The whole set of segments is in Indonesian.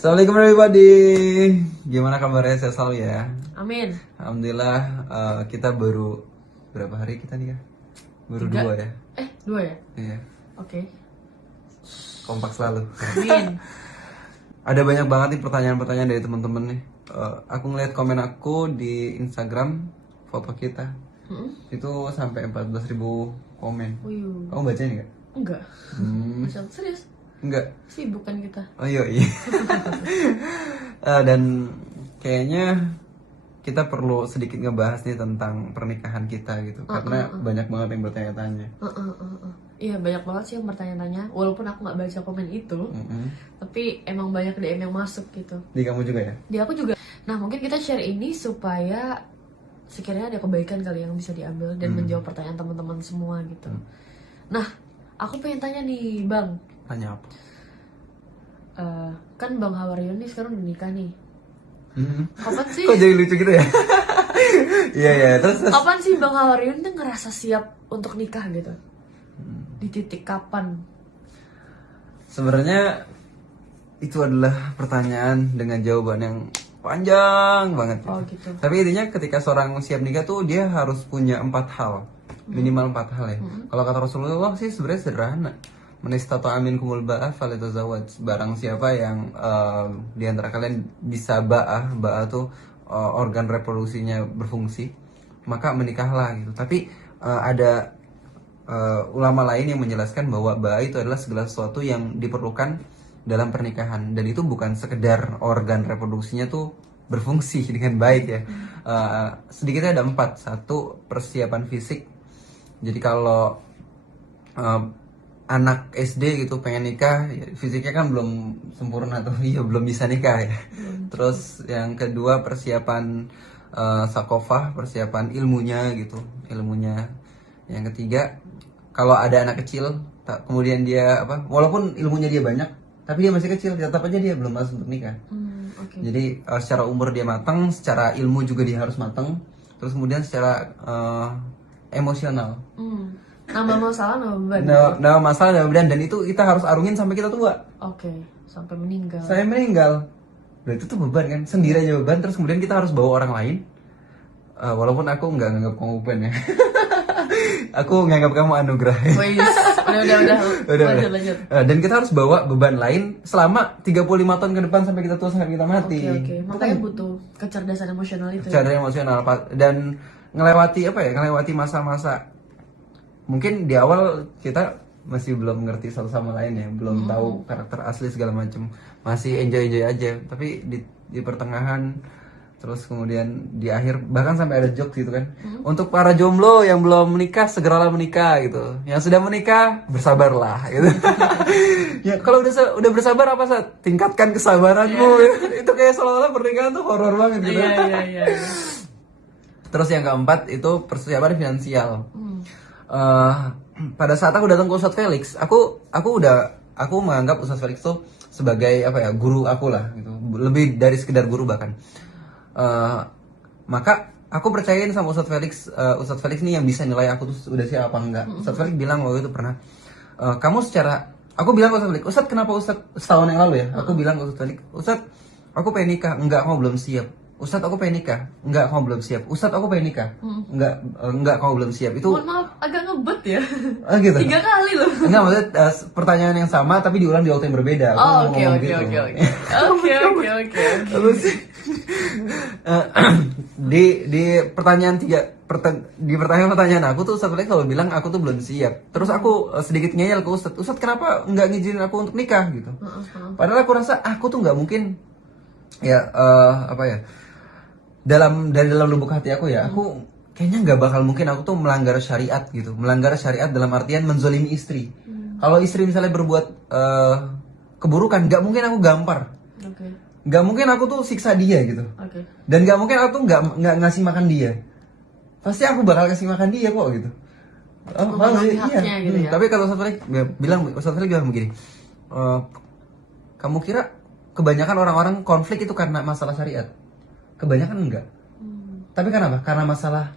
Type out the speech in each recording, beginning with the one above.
Assalamualaikum everybody. Gimana kabarnya? Sehat selalu ya. Amin. Alhamdulillah, kita baru berapa hari kita nih ya? Baru 3. 2 ya. 2 ya? Iya. Oke. Kompak selalu. Amin. Ada banyak banget nih pertanyaan-pertanyaan dari teman-teman nih. Aku ngeliat komen aku di Instagram foto kita. Itu sampai 14.000 komen. Uyuh. Kamu baca ini nggak? Enggak. Masya Allah, serius? Enggak. Sibuk kan kita. Oh iya. Dan kayaknya kita perlu sedikit ngebahas nih tentang pernikahan kita gitu, karena banyak banget yang bertanya-tanya. Iya, banyak banget sih yang bertanya-tanya. Walaupun aku nggak baca komen itu, tapi emang banyak DM yang masuk gitu. Di kamu juga ya? Di aku juga. Nah, mungkin kita share ini supaya sekiranya ada kebaikan kali yang bisa diambil dan menjawab pertanyaan teman-teman semua gitu. Nah, aku pengen tanya nih, Bang. Tanya apa? Kan Bang Hawarion nih sekarang udah nikah nih. Kapan sih? Kok jadi lucu gitu ya? Iya, terus. Kapan sih Bang Hawarion tuh ngerasa siap untuk nikah gitu? Di titik kapan? Sebenarnya itu adalah pertanyaan dengan jawaban yang panjang banget. Oh gitu. Tapi intinya ketika seorang siap nikah tuh dia harus punya 4 hal, minimal 4 hal ya. Kalau kata Rasulullah sih sebenarnya sederhana. Menistata amin kumul ba'ah falyatazawwaj. Barang siapa yang di antara kalian bisa ba'ah tuh organ reproduksinya berfungsi, maka menikahlah gitu. Tapi ada ulama lain yang menjelaskan bahwa ba'ah itu adalah segala sesuatu yang diperlukan dalam pernikahan, dan itu bukan sekedar organ reproduksinya tuh berfungsi dengan baik ya. Sedikitnya ada 4. 1, persiapan fisik. Jadi kalau anak SD gitu pengen nikah, ya, fisiknya kan belum sempurna tuh, iya belum bisa nikah ya. Terus yang kedua persiapan sakofah, persiapan ilmunya gitu, ilmunya. Yang ketiga, kalau ada anak kecil, kemudian dia walaupun ilmunya dia banyak, tapi dia masih kecil, tetap aja dia belum masuk untuk nikah. Okay. Jadi secara umur dia matang, secara ilmu juga dia harus matang, terus kemudian secara emosional. Nambah masalah, nambah beban. Nah, masalah dan beban, dan itu kita harus arungin sampai kita tua. Oke, sampai meninggal. Saya meninggal. Nah, itu tuh beban kan, sendiri aja beban, terus kemudian kita harus bawa orang lain. Walaupun aku nggak nganggap kamu beban ya. Aku nganggap kamu anugerah. Udah. Lanjut. Dan kita harus bawa beban lain selama 35 tahun ke depan sampai kita tua, sampai kita mati. Oke. Makanya butuh kecerdasan emosional itu. Kecerdasan emosional dan ngelewati masa-masa. Mungkin di awal kita masih belum ngerti satu sama lain ya, belum tahu karakter asli segala macam, masih enjoy aja. Tapi di pertengahan, terus kemudian di akhir, bahkan sampai ada jokes gitu kan. Untuk para jomblo yang belum menikah, segeralah menikah gitu. Yang sudah menikah, bersabarlah gitu. Ya kalau udah bersabar apa Sat? Tingkatkan kesabaranmu. Itu kayak seolah-olah pernikahan tuh horor banget gitu. Iya. Terus yang keempat itu persiapan finansial. Pada saat aku datang ke Ustadz Felix, aku menganggap Ustadz Felix tuh sebagai guru aku lah gitu, lebih dari sekedar guru bahkan. Maka aku percayain sama Ustadz Felix. Ustadz Felix nih yang bisa nilai aku tuh udah siap apa enggak. Ustadz Felix bilang waktu itu pernah, aku bilang ke Ustadz Felix, Ustadz kenapa Ustadz setahun yang lalu ya, aku bilang ke Ustadz Felix, Ustadz aku pengen nikah, enggak kamu belum siap. Ustadz aku pengen nikah, enggak kamu belum siap. Ustadz aku pengen nikah, enggak kamu belum siap. Itu mohon maaf, agak ngebet ya. Gitu. 3 kali loh. Enggak, maksudnya pertanyaan yang sama tapi diulang di waktu yang berbeda. Oke. Terus di pertanyaan pertanyaan aku tuh Ustadz Felix selalu bilang aku tuh belum siap. Terus aku sedikit ngeyel ke Ustadz kenapa nggak ngizinin aku untuk nikah gitu. Padahal aku rasa aku tuh nggak mungkin dari dalam lubuk hati aku ya, aku kayaknya nggak bakal mungkin aku tuh melanggar syariat gitu. Melanggar syariat dalam artian menzolimi istri. Kalau istri misalnya berbuat keburukan, nggak mungkin aku gampar. Nggak mungkin aku tuh siksa dia gitu. Dan nggak mungkin aku tuh nggak ngasih makan dia. Pasti aku bakal kasih makan dia kok gitu. Iya. Gitu ya. Tapi kalau Ustadz Felix bilang begini, kamu kira kebanyakan orang-orang konflik itu karena masalah syariat? Kebanyakan enggak. Tapi kenapa? Karena masalah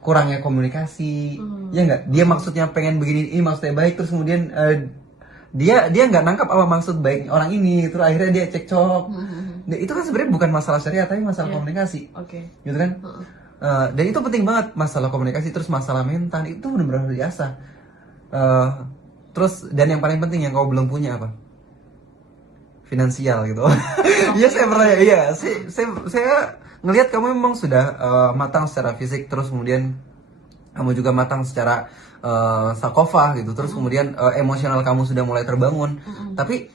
kurangnya komunikasi. Ya enggak? Dia maksudnya pengen begini, ini maksudnya baik, terus kemudian dia nggak nangkap apa maksud baik orang ini, terus akhirnya dia cekcok. Nah, itu kan sebenarnya bukan masalah syariat tapi masalah komunikasi, gitu kan. Dan itu penting banget, masalah komunikasi, terus masalah mental itu benar-benar biasa. Terus dan yang paling penting yang kau belum punya apa? Finansial gitu. Iya saya pernah ya, iya saya ngelihat kamu memang sudah matang secara fisik, terus kemudian kamu juga matang secara sakofah gitu, terus kemudian emosional kamu sudah mulai terbangun, tapi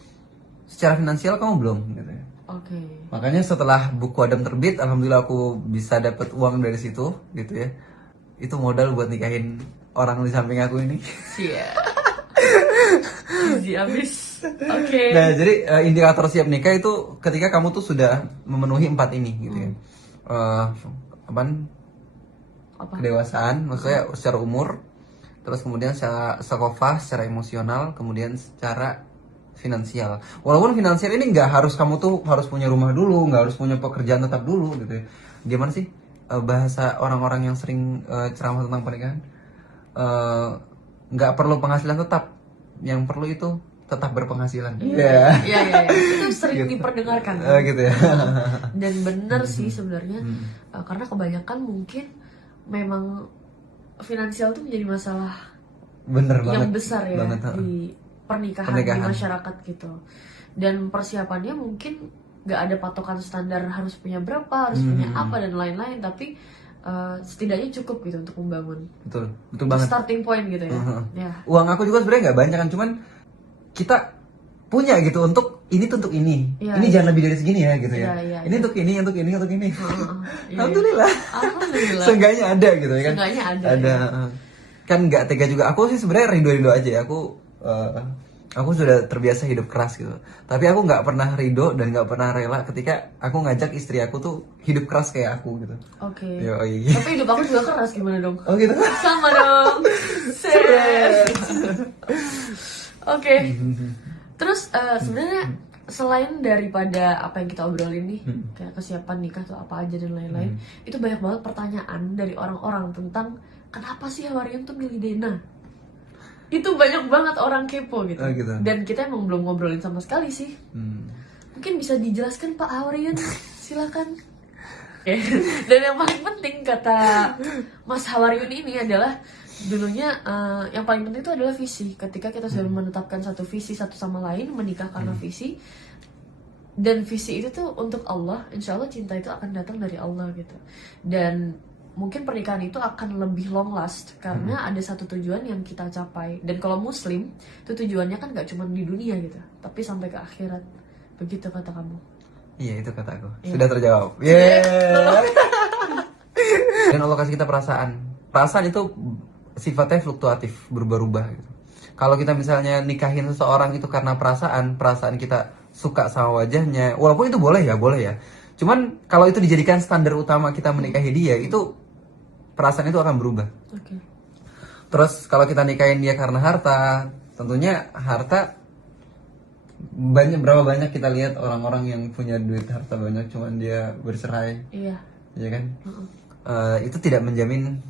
secara finansial kamu belum gitu ya. Makanya setelah buku Adam terbit, alhamdulillah aku bisa dapat uang dari situ gitu ya. Itu modal buat nikahin orang di samping aku ini. Easy abis. Nah, jadi indikator siap nikah itu ketika kamu tuh sudah memenuhi 4 ini gitu ya. Kedewasaan, maksudnya secara umur, terus kemudian secara sakofah, secara emosional, kemudian secara finansial. Walaupun finansial ini nggak harus kamu tuh harus punya rumah dulu, nggak harus punya pekerjaan tetap dulu gitu ya. Gimana sih bahasa orang-orang yang sering ceramah tentang pernikahan? Nggak perlu penghasilan tetap, yang perlu itu tetap berpenghasilan. Iya. Itu sering diperdengarkan. Gitu ya. Dan benar sih sebenarnya, karena kebanyakan mungkin memang finansial tuh menjadi masalah yang besar ya di pernikahan di masyarakat gitu. Dan persiapannya mungkin nggak ada patokan standar harus punya berapa, harus punya apa dan lain-lain, tapi setidaknya cukup gitu untuk membangun. Betul banget. Starting point gitu ya. Ya. Uang aku juga sebenarnya nggak banyak kan, cuman kita punya gitu untuk ini tuh untuk ini. Ini jangan lebih dari segini ya gitu ya. Ini untuk ini, untuk ini, untuk ini. Alhamdulillah. Seenggaknya ada gitu ya kan. Seenggaknya ada. Kan nggak tega juga. Aku sih sebenarnya rindu aja ya. Aku sudah terbiasa hidup keras gitu. Tapi aku nggak pernah ridho dan nggak pernah rela ketika aku ngajak istri aku tuh hidup keras kayak aku gitu. Tapi hidup aku juga keras, gimana dong? Oh gitu. Sama dong. Terus sebenarnya selain daripada apa yang kita obrolin nih, kayak kesiapan nikah tuh apa aja dan lain-lain, itu banyak banget pertanyaan dari orang-orang tentang kenapa sih Hawarian tuh milih Dena. Itu banyak banget orang kepo gitu. Dan kita emang belum ngobrolin sama sekali sih. Mungkin bisa dijelaskan Pak Hawarian, silakan. Dan yang paling penting kata Mas Hawarian ini adalah dulunya yang paling penting itu adalah visi. Ketika kita sudah menetapkan satu visi satu sama lain, menikah karena visi, dan visi itu tuh untuk Allah, insya Allah cinta itu akan datang dari Allah gitu. Dan mungkin pernikahan itu akan lebih long last karena ada satu tujuan yang kita capai. Dan kalau Muslim itu tujuannya kan gak cuma di dunia gitu, tapi sampai ke akhirat. Begitu kata kamu. Iya, itu kata aku. Sudah terjawab. Dan Allah kasih kita perasaan. Perasaan itu sifatnya fluktuatif, berubah-ubah gitu. Kalau kita misalnya nikahin seseorang itu karena perasaan kita suka sama wajahnya, walaupun itu boleh ya. Cuman kalau itu dijadikan standar utama kita menikahi dia, itu perasaan itu akan berubah. Terus kalau kita nikahin dia karena harta, tentunya harta berapa banyak kita lihat orang-orang yang punya duit harta banyak cuman dia bercerai. Iya kan? Itu tidak menjamin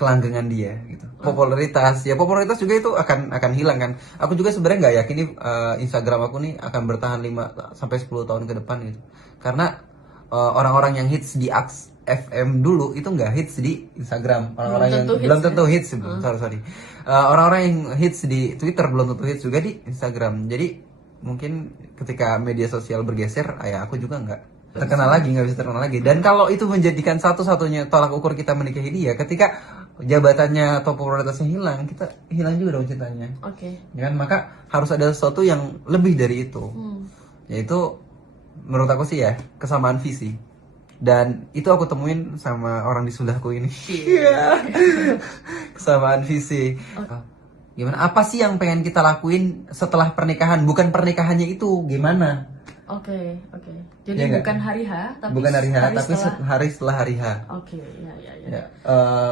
kelanggengan dia gitu. Popularitas juga itu akan hilang kan. Aku juga sebenarnya nggak yakin nih Instagram aku nih akan bertahan 5 sampai 10 tahun ke depan gitu. Karena orang-orang yang hits di Aks FM dulu itu nggak hits di Instagram. Orang-orang yang belum tentu hits, sorry. Orang-orang yang hits di Twitter belum tentu hits juga di Instagram. Jadi mungkin ketika media sosial bergeser, ya aku juga nggak bisa terkenal lagi. Dan kalau itu menjadikan satu-satunya tolak ukur kita menikahi dia, ketika jabatannya atau popularitasnya hilang, kita hilang juga dong cintanya. Ya kan? Maka harus ada sesuatu yang lebih dari itu. Yaitu menurut aku sih ya kesamaan visi. Dan itu aku temuin sama orang di sebelahku ini. Kesamaan visi. Gimana? Apa sih yang pengen kita lakuin setelah pernikahan? Bukan pernikahannya itu gimana? Jadi bukan hari H, tapi hari setelah hari H.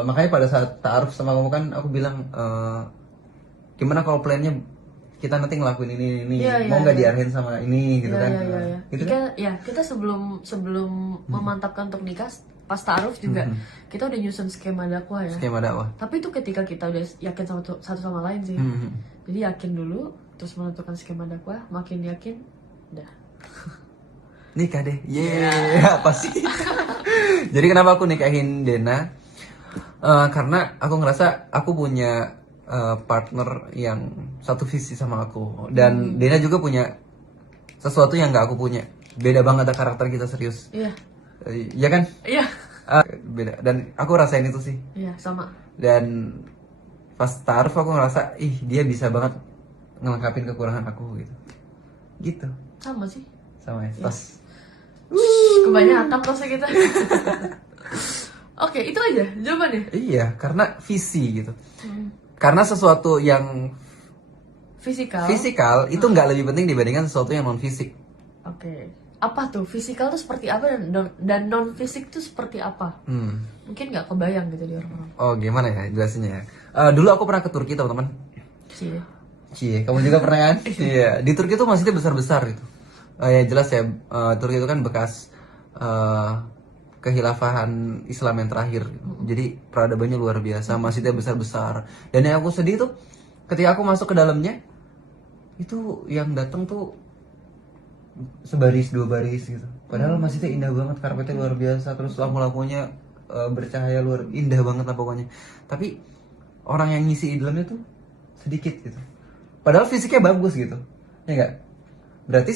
Makanya pada saat ta'aruf sama kamu kan aku bilang gimana kalau plannya kita nanti ngelakuin ini mau nggak diarahin sama ini gitu kan. Gitu kan? Kita sebelum memantapkan untuk nikah pas ta'aruf juga kita udah nyusun skema dakwah ya. Skema dakwah. Tapi itu ketika kita udah yakin sama satu sama lain sih. Jadi yakin dulu, terus menentukan skema dakwah, makin yakin, udah. Nikah deh, apa sih? Jadi kenapa aku nikahin Dena? Karena aku ngerasa aku punya partner yang satu visi sama aku, dan Dena juga punya sesuatu yang gak aku punya. Beda banget karakter kita, serius. Iya. Iya kan? Iya. Beda, dan aku rasain itu sih. Iya, sama. Dan pas taruh aku ngerasa dia bisa banget ngelengkapin kekurangan aku gitu. Sama sih. Sama ya, tas. Kebanyakan tasnya kita. Oke, itu aja jawabannya. Iya, karena visi gitu. Karena sesuatu yang fisikal itu nggak lebih penting dibandingkan sesuatu yang non fisik. Oke. Apa tuh fisikal tuh seperti apa dan non fisik tuh seperti apa? Mungkin nggak kebayang gitu di orang-orang. Oh, gimana ya jelasinnya ya? Dulu aku pernah ke Turki, teman-teman. Cie, kamu juga pernah kan? Iya, di Turki tuh masjidnya besar-besar gitu. Ya jelas ya, Turki itu kan bekas kehilafahan Islam yang terakhir. Jadi peradabannya luar biasa, masjidnya besar-besar. Dan yang aku sedih tuh ketika aku masuk ke dalamnya, itu yang datang tuh sebaris, 2 baris gitu. Padahal masjidnya indah banget, karpetnya luar biasa, terus lampu-lampunya bercahaya indah banget lah pokoknya. Tapi orang yang ngisi di dalamnya tuh sedikit gitu. Padahal fisiknya bagus gitu, ya nggak? Berarti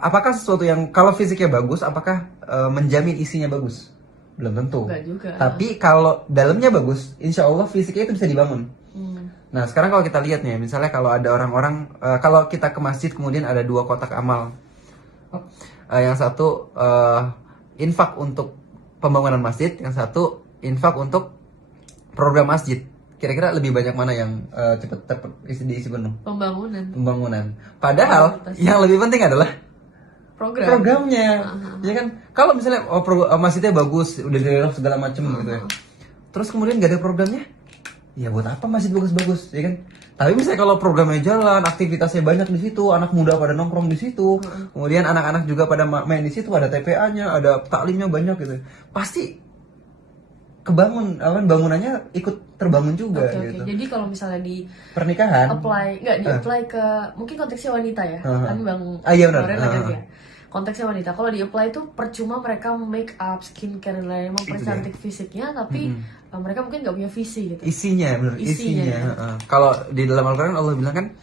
apakah sesuatu yang kalau fisiknya bagus, apakah menjamin isinya bagus? Belum tentu. Enggak juga. Tapi kalau dalamnya bagus, insya Allah fisiknya itu bisa dibangun. Nah sekarang kalau kita lihat nih, misalnya kalau ada orang-orang, kalau kita ke masjid kemudian ada 2 kotak amal. Yang satu infak untuk pembangunan masjid, yang satu infak untuk program masjid. Kira-kira lebih banyak mana yang cepat diisi penuh? Pembangunan. Padahal yang lebih penting adalah programnya. Ya kan? Kalau misalnya masjidnya bagus, udah direnovasi segala macam gitu ya. Terus kemudian gak ada programnya, ya buat apa masjid bagus-bagus, ya kan? Tapi misalnya kalau programnya jalan, aktivitasnya banyak di situ, anak muda pada nongkrong di situ, kemudian anak-anak juga pada main di situ, ada TPA-nya, ada taklimnya banyak gitu. Pasti bangunannya ikut terbangun juga gitu. Jadi kalau misalnya di pernikahan apply ke mungkin konteksnya wanita ya. Kan Bang iya benar. Ya. Konteksnya wanita. Kalau di apply itu percuma mereka make up, skincare dan lain mempercantik fisiknya, tapi mereka mungkin nggak punya visi gitu. Isinya. Kalau di dalam Al-Qur'an Allah bilang kan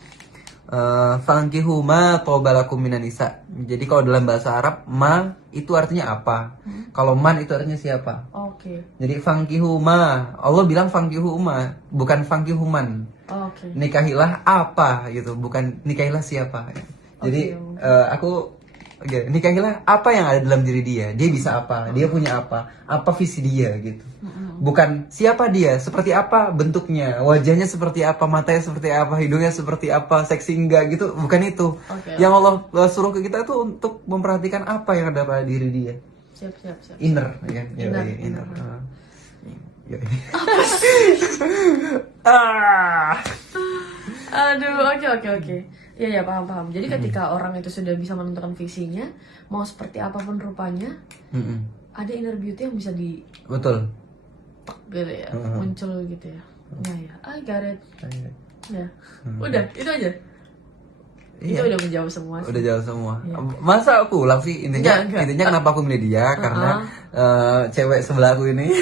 fankihu ma tobalakum minan nisa. Jadi kalau dalam bahasa Arab ma itu artinya apa? Kalau man itu artinya siapa? Jadi fankihu ma, Allah bilang fankihu ma, bukan fankihu man. Nikahilah apa gitu, bukan nikahilah siapa. Jadi nikahilah apa yang ada dalam diri dia bisa apa, dia punya apa visi dia gitu. Bukan siapa dia, seperti apa bentuknya, wajahnya seperti apa, matanya seperti apa, hidungnya seperti apa, seksi enggak gitu, bukan itu. Yang Allah suruh ke kita tuh untuk memperhatikan apa yang ada pada diri dia. Siap. Inner, ya kan? Inner. Aduh, oke. Iya, paham. Jadi ketika orang itu sudah bisa menentukan visinya, mau seperti apapun rupanya, ada inner beauty yang bisa betul. Gitu ya, muncul gitu ya. I got it. Ya, udah, itu aja. Itu udah menjawab semua sih. Udah jawab semua. Masa aku ulang sih? Intinya kenapa aku milih dia karena cewek sebelah aku ini.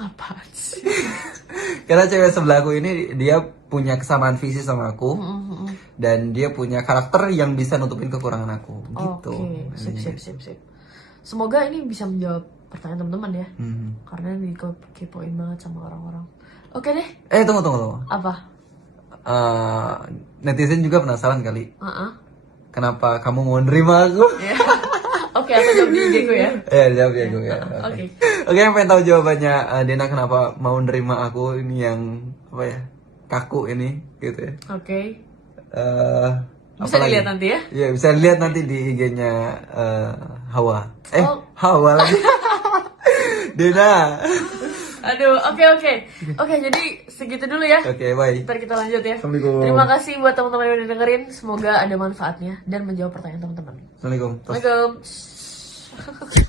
Apaan sih? Karena cewek sebelah aku ini dia punya kesamaan visi sama aku, dan dia punya karakter yang bisa nutupin kekurangan aku. Gitu. Sip. Semoga ini bisa menjawab pertanyaan teman-teman ya. Karena ini kepoin banget sama orang-orang. Oke deh. Tunggu. Apa? Netizen juga penasaran kali. Kenapa kamu mau nerima aku? Oke, aku jawab di IG ku ya. Jawab di IG ku ya. Oke, yang pengen tahu jawabannya Dena kenapa mau nerima aku ini yang apa ya? Kaku ini gitu ya. Bisa dilihat nanti ya? Iya, bisa dilihat nanti di IG-nya Hawa. Hawa lagi. Dena. Aduh, oke, jadi segitu dulu ya. Oke, bye. Ntar kita lanjut ya. Assalamualaikum. Terima kasih buat teman-teman yang udah dengerin. Semoga ada manfaatnya dan menjawab pertanyaan teman-teman. Assalamualaikum. Assalamualaikum.